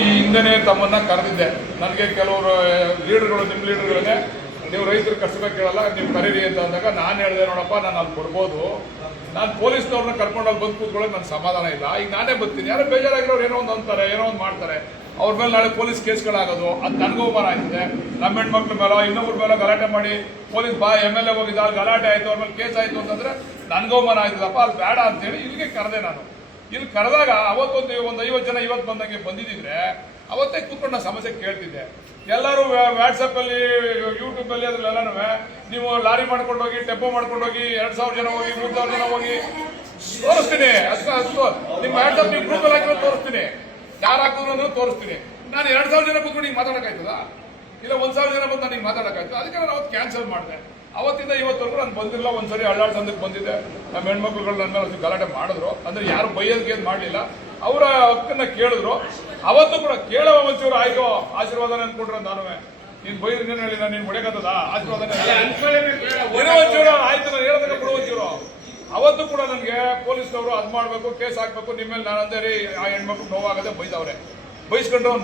ಈ ಹಿಂದೆನೇ ತಮ್ಮನ್ನ ಕರೆದಿದ್ದೆ. ನನಗೆ ಕೆಲವರು ಲೀಡರ್ಗಳು, ನಿಮ್ಮ ಲೀಡರ್ಗಳೇ, ನೀವು ರೈತರು ಕಷ್ಟದಾಗ ಕೇಳಲ್ಲ, ನೀವು ಕರೀರಿ ಅಂತ ಅಂದಾಗ ನಾನು ಹೇಳಿದೆ, ನೋಡಪ್ಪ ನಾನು ಅಲ್ಲಿ ಕೊಡ್ಬೋದು, ನಾನು ಪೊಲೀಸ್ನವ್ರನ್ನ ಕರ್ಕೊಂಡೋಗಿ ಬಂದು ಕೂತ್ಕೊಳ್ಳೋಕೆ ನನ್ನ ಸಮಾಧಾನ ಇಲ್ಲ. ಈಗ ನಾನೇ ಬರ್ತೀನಿ, ಯಾರೋ ಬೇಜಾರಾಗಿರೋರು ಏನೋ ಒಂದು ಅಂತಾರೆ, ಏನೋ ಒಂದು ಮಾಡ್ತಾರೆ, ಅವ್ರ ಮೇಲೆ ನಾಳೆ ಪೊಲೀಸ್ ಕೇಸ್ಗಳಾಗೋದು, ಅದು ನನಗೂ ಅವಮಾನ ಆಯ್ತದೆ. ನಮ್ಮ ಹೆಣ್ಮಕ್ಳ ಮೇಲೆ ಇನ್ನೊಬ್ಬರ ಮೇಲೆ ಗಲಾಟೆ ಮಾಡಿ ಪೊಲೀಸ್ MLA ಹೋಗಿದ್ದ, ಅಲ್ಲಿ ಗಲಾಟೆ ಆಯಿತು, ಅವ್ರ ಮೇಲೆ ಕೇಸ್ ಆಯಿತು ಅಂತಂದ್ರೆ ನನಗೂ ಅವಮಾನ ಆಯ್ತದಪ್ಪ, ಅದು ಬೇಡ ಅಂತೇಳಿ ಇಲ್ಲಿಗೆ ಕರೆದೆ. ನಾನು ಇಲ್ಲಿ ಕರೆದಾಗ ಅವತ್ತೊಂದು 50 ಜನ ಇವತ್ತು ಬಂದಂಗೆ ಬಂದಿದ್ದಿದ್ರೆ ಅವತ್ತೇ ಕೂತ್ಕೊಂಡು ನಾನು ಸಮಸ್ಯೆ ಕೇಳ್ತಿದ್ದೆ. ಎಲ್ಲರೂ ವಾಟ್ಸಪ್ಪಲ್ಲಿ, ಯೂಟ್ಯೂಬಲ್ಲಿ ಅದ್ರಲ್ಲೆಲ್ಲನೂ ನೀವು ಲಾರಿ ಮಾಡ್ಕೊಂಡೋಗಿ, ಟೆಂಪೋ ಮಾಡ್ಕೊಂಡೋಗಿ 2000 ಜನ ಹೋಗಿ, 3000 ಜನ ಹೋಗಿ ತೋರಿಸ್ತೀನಿ. ಅಷ್ಟು ನಿಮ್ಮ ವಾಟ್ಸಪ್ ನೀವು ಗ್ರೂಪಲ್ಲಿ ಹಾಕಿರೋ ತೋರಿಸ್ತೀನಿ, ಯಾರು ಹಾಕಿದ್ರು ಅನ್ನೋದು ತೋರಿಸ್ತೀನಿ. ನಾನು 2000 ಜನ ಕೂತ್ಕೊಂಡು ಈಗ ಮಾತಾಡೋಕ್ಕಾಯ್ತದ? ಇಲ್ಲ 1000 ಜನ ಬಂದು ನಾನು ಈಗ ಮಾತಾಡೋಕ್ಕಾಯ್ತದ? ಅದಕ್ಕೆ ನಾನು ಅವತ್ತು ಕ್ಯಾನ್ಸಲ್ ಮಾಡಿದೆ. ಅವತ್ತಿಂದ ಇವತ್ತವರೆಗೂ ನಾನು ಬಂದಿಲ್ಲ. ಒಂದ್ಸರಿ ಹಳ್ಳಾಳ್ ಸಂದಕ್ಕೆ ಬಂದಿದ್ದೆ, ನಮ್ಮ ಹೆಣ್ಮಕ್ಳುಗಳು ನನ್ನ ಮೇಲೆ ಗಲಾಟೆ ಮಾಡಿದ್ರು. ಅಂದ್ರೆ ಯಾರು ಬೈಯೋದಕ್ಕೆ ಏನು ಮಾಡಲಿಲ್ಲ, ಅವರ ಹಕ್ಕನ್ನ ಕೇಳಿದ್ರು. ಅವತ್ತು ಕೂಡ ಕೇಳೋ ಒಂಚೂರು ಆಯ್ತು, ಆಶೀರ್ವಾದ ಅನ್ಕೊಂಡ್ರೆ ನಾನು ನೀನ್ ಬೈದ್ರೆ ಹೇಳಿಲ್ಲ, ನೀನ್ ಹೊಡೆಕತ್ತದ ಆಶೀರ್ವಾದ ಒಂಚೂರು ಆಯ್ತು, ನಾನು ಹೇಳೋದಕ್ಕೆ ಬಿಡು ಒಂಚೂರು. ಅವತ್ತು ಕೂಡ ನನಗೆ ಪೊಲೀಸ್ನವರು ಅದ್ ಮಾಡ್ಬೇಕು, ಕೇಸ್ ಹಾಕ್ಬೇಕು, ನಿಮ್ಮ ಮೇಲೆ ನಾನು ಅಂದೇರಿ ಆ ಹೆಣ್ಮಕ್ಳು ನೋವಾಗದೆ ಬೈದವ್ರೆ, ಬೈಸ್ಕೊಂಡ್ರು.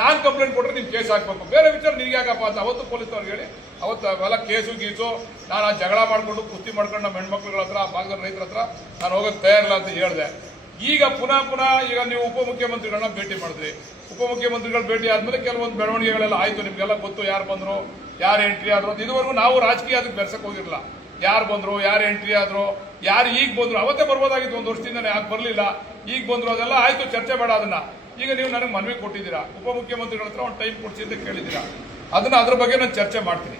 ನಾನು ಕಂಪ್ಲೇಂಟ್ ಕೊಟ್ಟರೆ ನಿಮ್ ಕೇಸ್ ಹಾಕ್ಬೇಕು, ಬೇರೆ ವಿಚಾರ ನಿನ್ಗೆ ಯಾಕಪ್ಪ ಅಂತ ಅವತ್ತು ಪೊಲೀಸ್ನವ್ರಿಗೆ ಹೇಳಿ ಅವತ್ತು ಅವೆಲ್ಲ ಕೇಸು ಗೀಸು ನಾನು ಆ ಜಗಳ ಮಾಡ್ಕೊಂಡು ಕುಸ್ತಿ ಮಾಡ್ಕೊಂಡು ನಮ್ಮ ಹೆಣ್ಮಕ್ಳುಗಳ ಹತ್ರ, ಭಾಗದ ರೈತರ ಹತ್ರ ನಾನು ಹೋಗೋಕೆ ತಯಾರಿಲ್ಲ ಅಂತ ಹೇಳಿದೆ. ಈಗ ಪುನಃ ಈಗ ನೀವು ಉಪಮುಖ್ಯಮಂತ್ರಿಗಳನ್ನ ಭೇಟಿ ಮಾಡಿದ್ರಿ. ಉಪಮುಖ್ಯಮಂತ್ರಿಗಳು ಭೇಟಿ ಆದ್ಮೇಲೆ ಕೆಲವೊಂದು ಬೆಳವಣಿಗೆಗಳೆಲ್ಲ ಆಯ್ತು, ನಿಮ್ಗೆಲ್ಲ ಗೊತ್ತು, ಯಾರು ಬಂದ್ರು, ಯಾರು ಎಂಟ್ರಿ ಆದ್ರು. ಇದುವರೆಗೂ ನಾವು ರಾಜಕೀಯ ಅದಕ್ಕೆ ಬೆರ್ಸಕ್ ಹೋಗಿರಲಿಲ್ಲ. ಯಾರು ಬಂದ್ರು, ಯಾರು ಎಂಟ್ರಿ ಆದ್ರು, ಯಾರು ಈಗ ಬಂದ್ರು. ಅವತ್ತೇ ಬರ್ಬೋದಾಗಿತ್ತು, 1 ವರ್ಷದಿಂದನೇ ಯಾಕೆ ಬರಲಿಲ್ಲ, ಈಗ ಬಂದ್ರು, ಅದೆಲ್ಲ ಆಯ್ತು, ಚರ್ಚೆ ಬೇಡ. ಅದನ್ನ ಈಗ ನೀವು ನನಗೆ ಮನವಿ ಕೊಟ್ಟಿದ್ದೀರಾ, ಉಪಮುಖ್ಯಮಂತ್ರಿಗಳ ಹತ್ರ ಒಂದು ಟೈಮ್ ಕೊಡಿಸಿ ಅಂತ ಕೇಳಿದ್ದೀರಾ. ಅದ್ರ ಬಗ್ಗೆ ನಾನು ಚರ್ಚೆ ಮಾಡ್ತೀನಿ.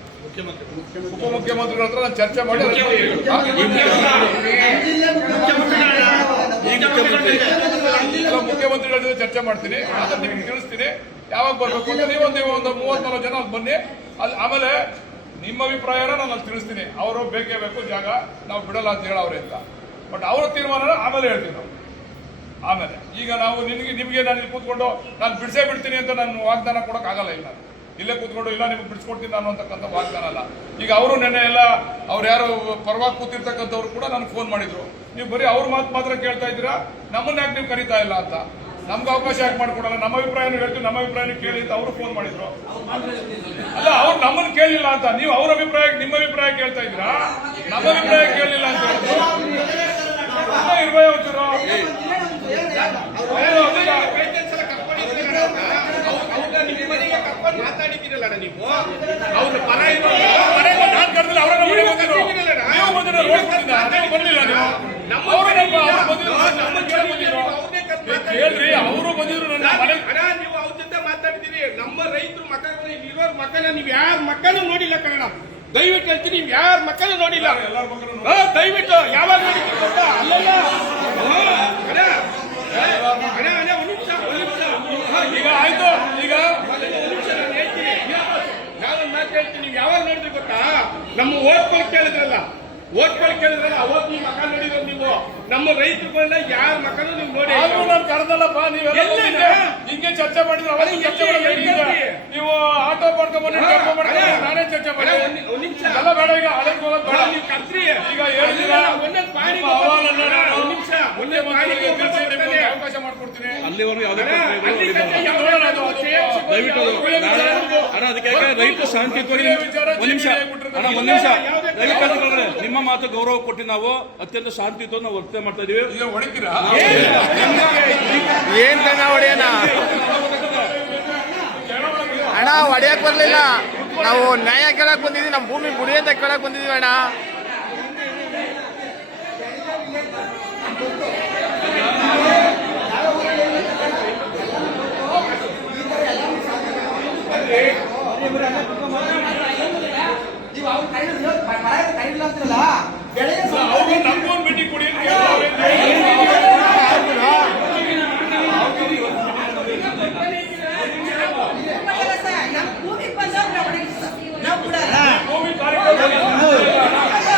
ಉಪಮುಖ್ಯಮಂತ್ರಿಗಳ ಹತ್ರ ನಾನು ಚರ್ಚೆ ಮಾಡಿ ಮುಖ್ಯಮಂತ್ರಿಗಳ ಜೊತೆ ಚರ್ಚೆ ಮಾಡ್ತೀನಿ. ಅದನ್ನ ನಿಮ್ಗೆ ತಿಳಿಸ್ತೀನಿ ಯಾವಾಗ ಬರ್ಬೇಕು ಅಂತ. ನೀವೊಂದು 34 ಜನ ಅಲ್ಲಿ ಬನ್ನಿ. ಅಲ್ಲಿ ಆಮೇಲೆ ನಿಮ್ಮ ಅಭಿಪ್ರಾಯನ ನಾನು ಅಲ್ಲಿ ತಿಳಿಸ್ತೀನಿ. ಅವರು ಬೇಕೇ ಬೇಕು ಜಾಗ, ನಾವು ಬಿಡಲ್ಲ ಅಂತ ಹೇಳವ್ರೆ ಅಂತ. ಬಟ್ ಅವರ ತೀರ್ಮಾನ ಆಮೇಲೆ ಹೇಳ್ತೀವಿ ನಾವು. ಆಮೇಲೆ ಈಗ ನಾವು ನಿಮಗೆ ನಾನು ಇಲ್ಲಿ ಕೂತ್ಕೊಂಡು ನಾನು ಬಿಡಿಸೇ ಬಿಡ್ತೀನಿ ಅಂತ ನಾನು ವಾಗ್ದಾನ ಕೊಡೋಕೆ ಆಗಲ್ಲ. ಇಲ್ಲ ಇಲ್ಲೇ ಕೂತ್ಕೊಂಡು ಇಲ್ಲ ನಿಮ್ಗೆ ಬಿಡಿಸ್ಕೊಡ್ತೀನಿ ನಾನು ಅಂತಕ್ಕಂಥ ವಾಗ್ದಾನ ಅಲ್ಲ. ಈಗ ಅವರು ನೆನ್ನೆ ಎಲ್ಲ ಅವ್ರು ಯಾರು ಪರವಾಗಿ ಕೂತಿರ್ತಕ್ಕಂಥವ್ರು ಕೂಡ ನನಗೆ ಫೋನ್ ಮಾಡಿದ್ರು, ನೀವು ಬರೀ ಅವ್ರ ಮಾತು ಮಾತ್ರ ಕೇಳ್ತಾ ಇದ್ದೀರಾ, ನಮ್ಮನ್ನ ಯಾಕೆ ನೀವು ಕರೀತಾ ಇಲ್ಲ ಅಂತ. ನಮ್ಗೆ ಅವಕಾಶ ಯಾಕೆ ಮಾಡ್ಕೊಡಲ್ಲ, ನಮ್ಮ ಅಭಿಪ್ರಾಯನೂ ಹೇಳ್ತೀವಿ, ನಮ್ಮ ಅಭಿಪ್ರಾಯನೂ ಕೇಳಿ ಅಂತ ಅವರು ಫೋನ್ ಮಾಡಿದ್ರು. ಅಲ್ಲ, ಅವ್ರು ನಮ್ಮನ್ನು ಕೇಳಲಿಲ್ಲ ಅಂತ, ನೀವು ಅವ್ರ ಅಭಿಪ್ರಾಯ, ನಿಮ್ಮ ಅಭಿಪ್ರಾಯ ಕೇಳ್ತಾ ಇದ್ದೀರಾ, ನಮ್ಮ ಅಭಿಪ್ರಾಯ ಕೇಳಲಿಲ್ಲ ಅಂತ ಹೇಳಿದ್ರು. ಇರ್ಬೇ ಒಂಚೂರು ಮಾತಾಡಿದ್ದೀರಲ್ಲ ನೀವು, ಅವ್ರ ಪರ ನಾನು ಕರೆದಿಲ್ಲ, ಅವರ ಬಂದಿಲ್ಲ. ಹೇಳ್ರಿ, ಅವರು ಬಂದಿದ್ರು ನೀವು ಅವ್ರ ಜೊತೆ ಮಾತಾಡಿದ್ದೀರಿ. ನಮ್ಮ ರೈತರು ಮಕ್ಕಳು ಇರೋರ್ ಮಕ್ಕಳ ನೀವು ಯಾರ ಮಕ್ಕಳು ನೋಡಿಲ್ಲ ಕಣ, ದಯವಿಟ್ಟು ಹೇಳ್ತೀನಿ, ನೀವು ಯಾರ ಮಕ್ಕಳು ನೋಡಿಲ್ಲ. ದಯವಿಟ್ಟು ಯಾವಾಗ ನೋಡಿದ್ದೀರಿ ಗೊತ್ತಾ? ಅಲ್ಲಲ್ಲ ಈಗ ಆಯ್ತು. ಈಗ ನಾನೊಂದು ಮಾತು ಹೇಳ್ತೀನಿ, ನೀವು ಯಾವಾಗ ನೋಡಿದ್ರಿ ಗೊತ್ತಾ? ನಮ್ಮ ಓದ್ಕೊಳ್ ಕೇಳಿದ್ರಲ್ಲ, ಅವತ್ತು ನೀವು ಮಕ್ಕ ನೋಡಿದ್ರು. ನೀವು ನಮ್ಮ ರೈತರುಗಳನ್ನ ಯಾರ ಮಕ್ಕಳು ನೀವು ನೋಡಿ. ನಾನು ಕರೆದಲ್ಲಪ್ಪ, ನೀವೆಲ್ಲ ಹಿಂಗೆ ಚರ್ಚೆ ಮಾಡಿದ್ರೆ ಅವತ್ತು ಚರ್ಚೆ ನೀವು ಆಟೋ ಮಾಡ್ಕೊಂಡ್ಬಂದು ನಾನೇ ಚರ್ಚೆ ಮಾಡಿ ಎಲ್ಲ ಬೇಡ. ಈಗ ಹಳೆಗೆ ಹೋಗೋದು ಬೇಡ, ನೀವು ಕರ್ಸ್ರಿ. ಈಗ ಹೇಳಿದ್ದೀರಾ ಅವಕಾಶ ಮಾಡ್ಕೊಡ್ತೀನಿ. ರೈತ ಶಾಂತಿ ನಿಮ್ಮ ಮಾತು ಗೌರವ ಕೊಟ್ಟು ನಾವು ಅತ್ಯಂತ ಶಾಂತಿಯುತ ನಾವು ವರ್ತನೆ ಮಾಡ್ತಾ ಇದೀವಿ. ಹೊಡಿತೀರಾ? ಏನ್ ಕಣ ಹೊಡೆಯೋಣ ಅಣ್ಣ, ಹೊಡೆಯಕ್ ಬರ್ಲಿಲ್ಲ. ನಾವು ನ್ಯಾಯ ಕೇಳಕ್ ಬಂದಿದ್ವಿ, ನಮ್ಮ ಭೂಮಿ ಗುಡಿ ಅಂತ ಕೇಳಕ್ ಬಂದಿದ್ವಿ ಅಣ್ಣ. ನಮ್ಗೊಂದು ಭೇಟಿ ಕೊಡಿ. ಭೂಮಿ ಕಾರ್ಯಕ್ರಮ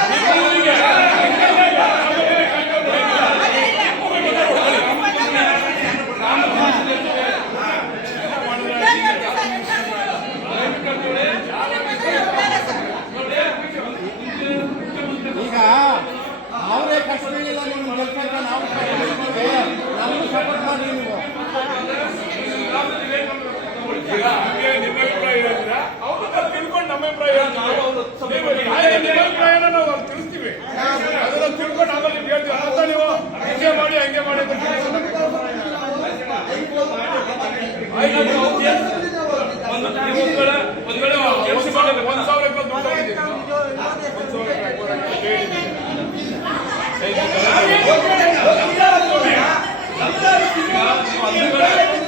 ಈಗ ಹಂಗೆ ನಿಮ್ಮ ಅಭಿಪ್ರಾಯ ಹೇಳಿದ್ರೆ ಅವ್ರು ತಿಳ್ಕೊಂಡು ನಮ್ಮ ಅಭಿಪ್ರಾಯ ಹೇಳ್ತೀವಿ. ನಿಮ್ಮ ಅಭಿಪ್ರಾಯನ ನಾವು ಅವ್ರು ತಿಳಿಸ್ತೀವಿ. ಅದನ್ನ ತಿಳ್ಕೊಂಡು ಆಮೇಲೆ ನೀವು ಹೇಳ್ತೀವಿ ಅಂತ ನೀವು ಹಂಗೆ ಮಾಡಿ ಅಂತ ಒಂದ್ ವೇಳೆ ಅವ್ರು ಕೆಲಸ ಮಾಡಿದ್ರೆ 1,000 ರೂಪಾಯಿ ದುಡ್ಡು ತಗೊಂಡಿದ್ದೀನಿ. 1,000 ರೂಪಾಯಿ